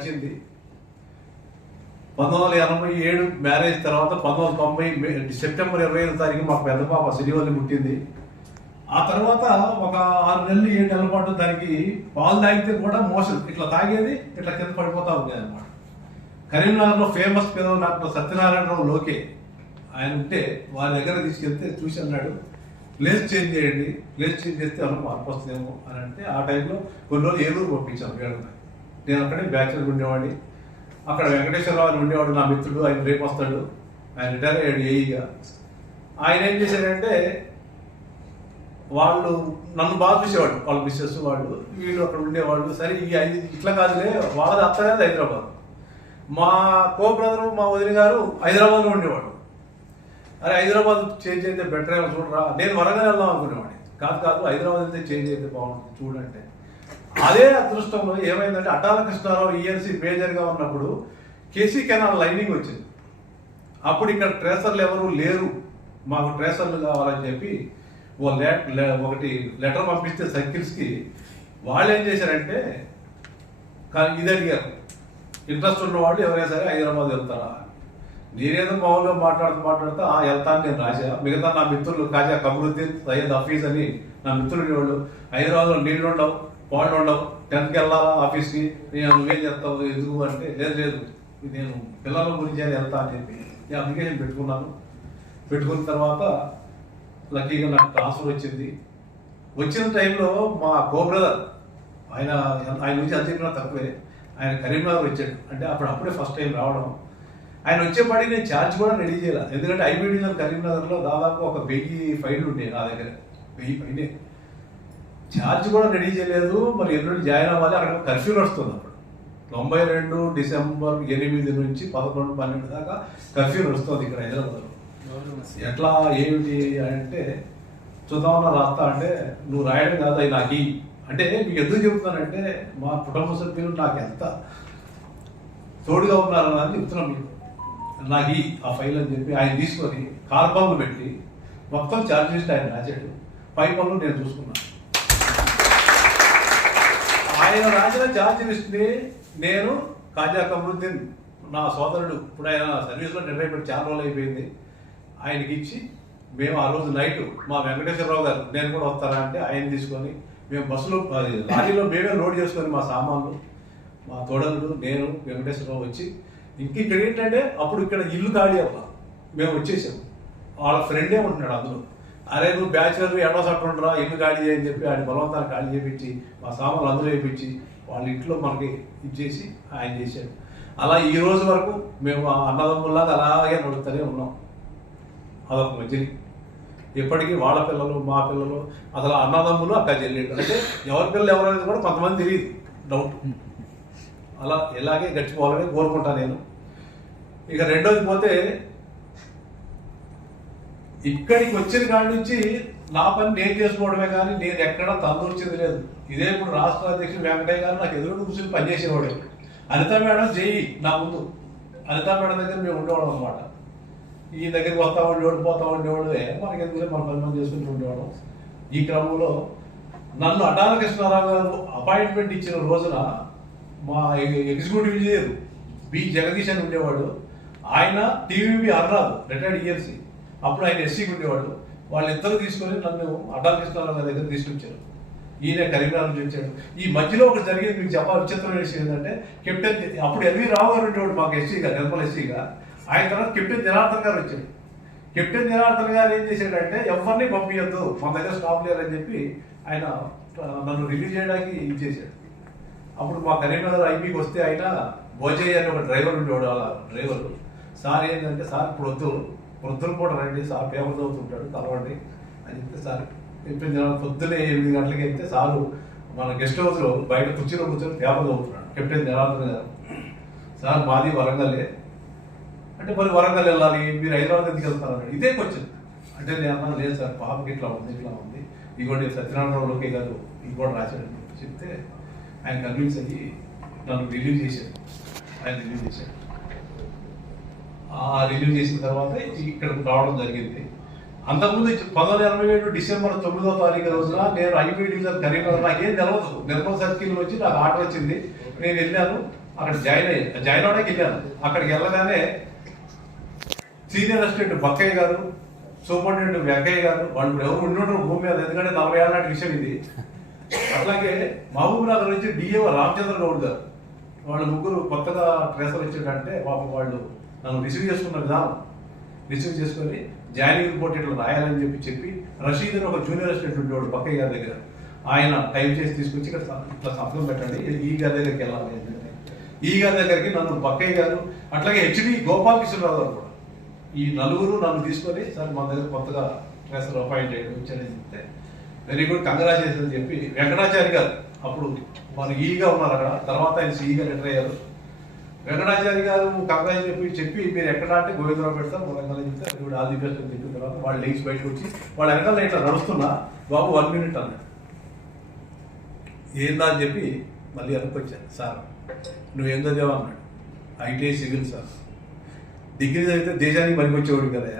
నడిచింది. 1987 మ్యారేజ్ తర్వాత 1990 సెప్టెంబర్ 25వ తారీఖు మాకు పెద్ద పాప శ్రీవల్లి పుట్టింది. ఆ తర్వాత ఒక 6 నెలలు 7 నెలల పాటు దానికి పాలు తాగితే కూడా మోషన్ ఇట్లా తాగేది, ఇట్లా కింద పడిపోతా ఉండేది అనమాట. కరీంనగర్లో ఫేమస్ పేరు డాక్టర్ సత్యనారాయణరావు లోకే ఆయన ఉంటే వారి దగ్గర తీసుకెళ్తే చూసి అన్నాడు, ప్లేస్ చేంజ్ చేయండి, ప్లేస్ చేంజ్ చేస్తే అలా మార్పు వస్తుందేమో అని అంటే ఆ టైంలో కొన్ని రోజులు ఏలూరు పంపించాను వేడుగా. నేను అక్కడే బ్యాచులర్ ఉండేవాడిని. అక్కడ వెంకటేశ్వరరావు ఉండేవాడు నా మిత్రుడు, ఆయన రేపు వస్తాడు, ఆయన రిటైర్ అయ్యాడు ఏఈగా. ఆయన ఏం చేశాడంటే వాళ్ళు నన్ను బాగా చూసేవాడు, వాళ్ళ మిస్సెస్ వాళ్ళు వీళ్ళు అక్కడ ఉండేవాళ్ళు. సరే ఈ ఇట్లా కాదులే, వాళ్ళది అత్తగారిది హైదరాబాద్, మా కో బ్రదరు మా వదిన గారు హైదరాబాద్లో ఉండేవాడు. అరే హైదరాబాద్ చేంజ్ అయితే బెటర్ ఏమో చూడరా, నేను వరంగల్ వెళ్దాం అనుకునేవాడిని. కాదు హైదరాబాద్ అయితే చేంజ్ అయితే బాగుంటుంది చూడంటే. అదే అదృష్టంలో ఏమైందంటే అటాల కృష్ణారావు ఈఎన్సీ మేజర్గా ఉన్నప్పుడు కేసీ కెనాల్ లైనింగ్ వచ్చింది. అప్పుడు ఇక్కడ ట్రేసర్లు ఎవరు లేరు, మాకు ట్రేసర్లు కావాలని చెప్పి ఒకటి లెటర్ పంపిస్తే సర్కిల్స్కి వాళ్ళు ఏం చేశారంటే ఇది అడిగారు, ఇంట్రెస్ట్ ఉన్న వాళ్ళు ఎవరైనా సరే హైదరాబాద్ వెళ్తారా. నేనేదో మామూలుగా మాట్లాడుతూ వెళ్తాను నేను రాశా. మిగతా నా మిత్రులు కాజా కమరుద్దీన్, సయ్యద్ హఫీజ్ అని నా మిత్రులు వాళ్ళు హైదరాబాద్లో నీళ్ళు ఉండవు, పాళ్ళు ఉండవు, 10కి వెళ్ళాలా ఆఫీస్కి, నేను నువ్వేం చేస్తావు ఎందుకు అంటే లేదు నేను పిల్లల గురించి అని వెళ్తా అని చెప్పి నేను అప్లికేషన్ పెట్టుకున్నాను. పెట్టుకున్న తర్వాత లక్కీగా నాకు ట్రాన్స్ఫర్ వచ్చింది. వచ్చిన టైంలో మా కో బ్రదర్ ఆయన నుంచి అది చెప్పినా తక్కువే, ఆయన కరీంనగర్ వచ్చాడు. అంటే అప్పుడే ఫస్ట్ టైం రావడం. ఆయన వచ్చేపాటికి నేను ఛార్జ్ కూడా రెడీ చేయాలి, ఎందుకంటే ఐబీడీఎల్ కరీంనగర్లో దాదాపు ఒక 1000 ఫైళ్ళు ఉండేవి నా దగ్గర, 1000 ఫైలే. ఛార్జ్ కూడా రెడీ చేయలేదు. మరి ఎల్లుండి జాయిన్ అవ్వాలి, అక్కడ కర్ఫ్యూ నడుస్తుంది. అప్పుడు 92 డిసెంబర్ 8 నుంచి 11, 12 దాకా కర్ఫ్యూ నడుస్తుంది ఇక్కడ హైదరాబాద్లో. ఎట్లా ఏమిటి అంటే చూద్దామన్నా రాస్తా అంటే నువ్వు రాయడం కాదు అది నాకు అంటే మీకు ఎందుకు చెబుతున్నానంటే మా కుటుంబ సభ్యులు నాకు ఎంత తోడుగా ఉన్నారని చెప్తున్నాం మీకు. నాకు ఆ ఫైల్ అని చెప్పి ఆయన తీసుకొని కార్బన్లు పెట్టి మొత్తం ఛార్జ్ లిస్ట్ ఆయన రాశాడు. 5 పనులు నేను చూసుకున్నాను. ఆయన రాసిన ఛార్జ్ లిస్ట్ని నేను కాజా కమరుద్దీన్ నా సోదరుడు, ఇప్పుడు ఆయన సర్వీస్లో నిర్ణయపెట్టి చాలా రోజులు అయిపోయింది, ఆయనకి ఇచ్చి మేము ఆ రోజు నైట్ మా వెంకటేశ్వరరావు గారు నేను కూడా వస్తారా అంటే ఆయన తీసుకొని మేము బస్సులో లారీలో మేమే లోడ్ చేసుకొని మా సామాన్లు, మా తోడలు, నేను వెంకటేశ్వరరావు వచ్చి ఇక్కడ ఏంటంటే అప్పుడు ఇక్కడ ఇల్లు ఖాళీ అవ్వాలి, మేము వచ్చేసాము. వాళ్ళ ఫ్రెండే ఉంటున్నాడు అందులో. అరే నువ్వు బ్యాచులర్ ఎడో సట్టుండరా ఇల్లు ఖాళీ అని చెప్పి ఆయన బలవంతాన్ని ఖాళీ చేయించి మా సామాన్లు అందరూ వేయించి వాళ్ళ ఇంట్లో మనకి ఇచ్చేసి ఆయన చేశాడు. అలా ఈ రోజు వరకు మేము అన్నదమ్ముల్లాగా అలాగే నడుస్తూనే ఉన్నాం. అదొక మధ్యని ఎప్పటికీ వాళ్ళ పిల్లలు మా పిల్లలు అసలు అన్నదమ్ములు అక్క చెల్లెళ్ళు అంటే ఎవరి పిల్లలు ఎవరనేది కూడా కొంతమంది తెలియదు, డౌట్. అలా ఎలాగే గడిచిపోవాలని కోరుకుంటా నేను. ఇక రెండోది పోతే ఇక్కడికి వచ్చిన కాడి నుంచి నా పని నేను చేసుకోవడమే కానీ నేను ఎక్కడ తలదూర్చింది లేదు. ఇదే ఇప్పుడు రాష్ట్ర అధ్యక్షుడు వెంకటయ్య గారు నాకు ఎదురు కూర్చొని పనిచేసేవాడు. అనితా మేడం జేయి నా ముందు, అనితా మేడం దగ్గర మేము ఉండేవాళ్ళం అనమాట. ఈ దగ్గరికి వస్తూ ఉండేవాడు పోతూ ఉండేవాడు, మనకి ఎందుకంటే మన పని మనం చేసుకుంటూ ఉండేవాడు. ఈ క్రమంలో నన్ను అటాల కృష్ణారావు గారు అపాయింట్మెంట్ ఇచ్చిన రోజున మా ఎగ్జిక్యూటివ్ ఇంజనీర్ బి జగదీష్ అని ఉండేవాడు, ఆయన టీవీబీ అర్రాదు రిటైర్డ్ ఈఎన్సీ, అప్పుడు ఆయన ఎస్సీకి ఉండేవాడు. వాళ్ళిద్దరూ తీసుకొని నన్ను అటాల కృష్ణారావు గారి దగ్గర తీసుకొచ్చారు. ఈయన కరీంనగర్ నుంచి వచ్చాడు. ఈ మధ్యలో ఒకటి జరిగింది మీకు చెప్పాలి, విచిత్రమైన విషయం ఏంటంటే కెప్టెన్ అప్పుడు ఎల్వి రావు గారు ఉండేవాడు మాకు ఎస్సీగా, నిర్మల్ ఎస్సీగా. ఆయన తర్వాత కెప్టెన్ జనార్దన్ గారు వచ్చాడు. కెప్టెన్ జనార్దన్ గారు ఏం చేశాడంటే ఎవరిని పంపించద్దు మన దగ్గర స్టాప్ లేరని చెప్పి ఆయన నన్ను రిలీజ్ చేయడానికి ఇచ్చేసాడు. అప్పుడు మా కరీంనగర్ ఐపీకి వస్తే ఆయన భోజయ్య అని ఒక డ్రైవర్ ఉండేవాడు. అలా డ్రైవర్ సార్ ఏంటంటే సార్ ఇప్పుడు వృద్ధులు కూడా రండి, సార్ పేపర్ చదువుతుంటాడు కలవండి అని చెప్తే సార్ కెప్టెన్ జనార్దన్ పొద్దున్నే 8 గంటలకి వెళ్తే సారు మన గెస్ట్ హౌస్లో బయట కుర్చీలో కూర్చొని పేపర్ చదువుతున్నాడు కెప్టెన్ జనార్దన్ గారు. సార్ మాది వరంగల్లే అంటే మరి వరంగల్ వెళ్ళాలి, మీరు హైదరాబాద్ ఎందుకు వెళ్తారని ఇదే క్వశ్చన్. అంటే నేను అన్నా లేదు సార్ పాపకి ఇట్లా ఉంది ఇదిగోండి సత్యనారాయణ లోకే గారు ఇది కూడా రాశాడని చెప్తే ఆయన కన్విన్స్ అయ్యి నన్ను రిలీవ్ చేశాడు. ఆయన రిలీవ్ చేశాడు. ఆ రిలీవ్ చేసిన తర్వాత ఇక్కడికి రావడం జరిగింది. అంతకుముందు 1987 డిసెంబర్ 9వ తారీఖు రోజున నేను ఐబీ డివిజన్ కరీంనగర్ నాకేం తెలవదు, నిర్మల్ సర్కిల్ వచ్చి నాకు ఆర్డర్ వచ్చింది. నేను వెళ్ళాను. అక్కడ జాయిన్ అవడానికి వెళ్ళాను. అక్కడికి వెళ్ళగానే సీనియర్ అసిస్టెంట్ బక్కయ్య గారు, సూపరింటెండెంట్ వెంకయ్య గారు, వాళ్ళు ఇప్పుడు ఎవరు ఉండరు భూమి మీద, ఎందుకంటే 40 ఏళ్ళ నాటి విషయం ఇది. అట్లాగే మహబూబ్ నగర్ నుంచి డిఏఓ రామచంద్ర గౌడ్ గారు, వాళ్ళు ముగ్గురు కొత్తగా ట్రేసర్ వచ్చాడంటే పాపం వాళ్ళు నన్ను రిసీవ్ చేసుకున్న విధానం, రిసీవ్ చేసుకొని జాయినింగ్ రిపోర్ట్ ఇట్లా రాయాలని చెప్పి రషీద్ అని ఒక జూనియర్ అసిస్టెంట్ ఉండేవాడు బక్కయ్య గారి దగ్గర, ఆయన టైప్ చేసి తీసుకొచ్చి ఇక్కడ ఇట్లా సంతకం పెట్టండి, ఈ గారి దగ్గరికి వెళ్ళాలి. ఈ గారి దగ్గరికి నన్ను బక్కయ్య గారు, అట్లాగే హెచ్డి గోపాలకృష్ణరావు గారు కూడా, ఈ నలుగురు నన్ను తీసుకొని సార్ మా దగ్గర కొత్తగా ట్రేసర్ అపాయింట్ చేయడం వచ్చారని చెప్తే వెరీ గుడ్ కంగ్రాచులేషన్ అని చెప్పి వెంకటాచారి గారు, అప్పుడు మన ఈగా ఉన్నారు అక్కడ, తర్వాత ఆయన సిఈగా రిటైర్ అయ్యారు. వెంకటాచారి గారు కంగ్రాచు చెప్పి మీరు ఎక్కడ అంటే గోవిందరావు పెడతారు వెనకాల చెప్తే ఇప్పుడు ఆల్ ది బెస్ట్ అని చెప్పిన తర్వాత వాళ్ళు లేచి బయటకు వచ్చి వాళ్ళ వెనకాల ఇట్లా నడుస్తున్నా, బాబు 1 minute అన్నాడు. ఏందా అని చెప్పి మళ్ళీ అనుకొచ్చాను. సార్ నువ్వేం చదివావు అన్నాడు. ITI civil sir. డిగ్రీ చదివితే దేశానికి పనికొచ్చేవాడు కదా.